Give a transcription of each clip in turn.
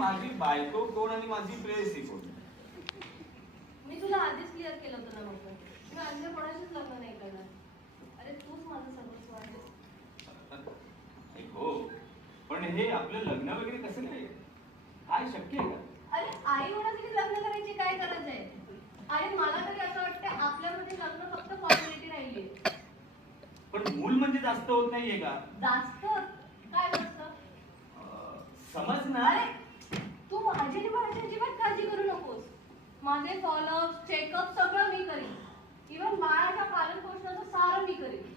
माझी बायको कोण आणि माझी प्रेयसी कोण? मी तुला आधीच क्लिअर केलं होतं ना मग. मी अन्य कोणाशीच लग्न नाही करणार. अरे तूच माझं सर्वस्व आहेस. हो, पण हे आपलं लग्न वगैरे कसं काय? काय शक्य आहे का? अरे आई होण्यासाठी लग्न करायची काय गरज आहे? आणि मला तरी असं वाटतं आपल्यामध्ये लग्न फक्त फॉर्मॅलिटी राहिली. पण मूल म्हणजे जास्त होत नाहीये का? जास्त काय जास्त? समज ना. अरे तू माझी आणि माझ्या अजिबात काळजी करू नकोस. माझे फॉलोअप चेकअप सगळं मी करीन. इव्हन बाळाच्या पालन पोषणाचं सारं मी करीन.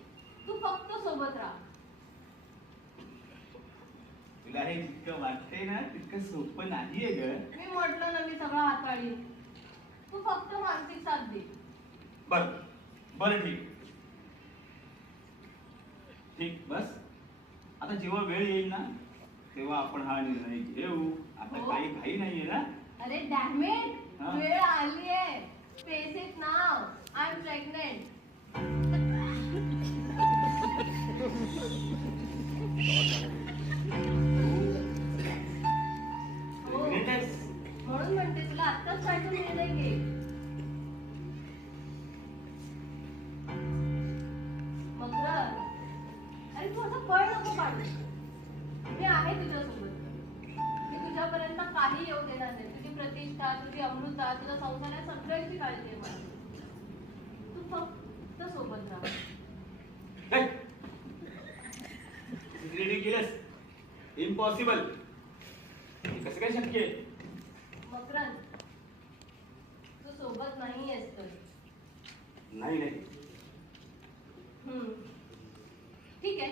तू फक्त सोबत राहा. तुला हे जितकं वाटतंय ना तितकं सोपं नाहीये ग. मी म्हटलं ना मी सगळं हाताळीन. तू फक्त मानसिक साथ दे. बर बर ठीक ठीक बस. आता जेव्हा वेळ येईल ना तेव्हा आपण हा निर्णय घेऊ. आता काही घाई नाहीये ना. अरे डॅम इट, वेळ आली आहे. Face it now. I am pregnant. म्हणून म्हणते तुला आत्ताच पाठवून निर्णय घे. मकरंद, अरे तू असं पळ नको काढू. मी आहे तुझ्यासोबत. मी तुझ्यापर्यंत काही येऊ देणार नाही. तुझी प्रतिष्ठा, तुझी अमृता, तुझा संसार या सगळ्यांची काळजी आहे मला. तू फक्त सोबत राहा. इम्पॉसिबल. कसं काय शक्य आहे? मकरंद, तू सोबत नाही आहेस तर. नाही नाही. ठीक आहे,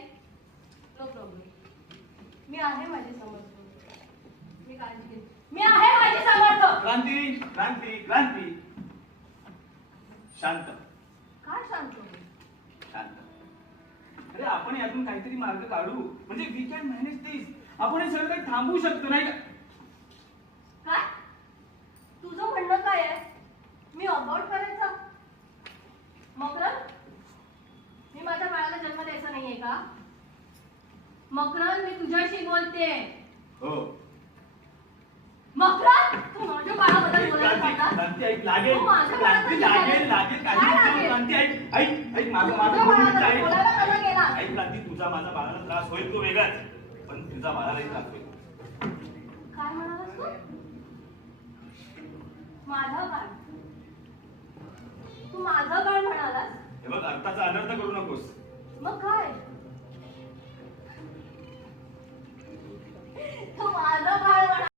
नो प्रॉब्लेम. मी आहे माझी समर्थ. मी काळजी घेते. मी आहे माझी समर्थ. क्रांती क्रांती क्रांती. शांत. काय सांगतो? शांत. अरे आपण यातून काहीतरी मार्ग काढू. म्हणजे वी कॅन मॅनेज दिस. आपण हे सगळं काही थांबवू शकतो नाही का? काय तुझं म्हणणं काय आहे? मी अबॉर्ट करायचा? मकरंद, मी माझ्या बाळाला जन्म द्यायचा नाहीये का? मकरंद, मी तुझ्याशी बोलते. हो. मकरंद, तू माझ्या बाळाबद्दल बोलत होता. क्रांती ऐक. लागेल क्रांती लागेल लागेल काही. क्रांती ऐक ऐक ऐक. माझं बोलणं ऐक. ऐक क्रांती, तुझा माझा बाळाला त्रास होईल तो वेगळाच, पण तुझा बाळालाही त्रास होईल. काय म्हणालास तू? माझा बाळ? तू माझा बाळ म्हणालास? हे बघ, अर्थाचा अनर्थ करू नकोस. मग काय?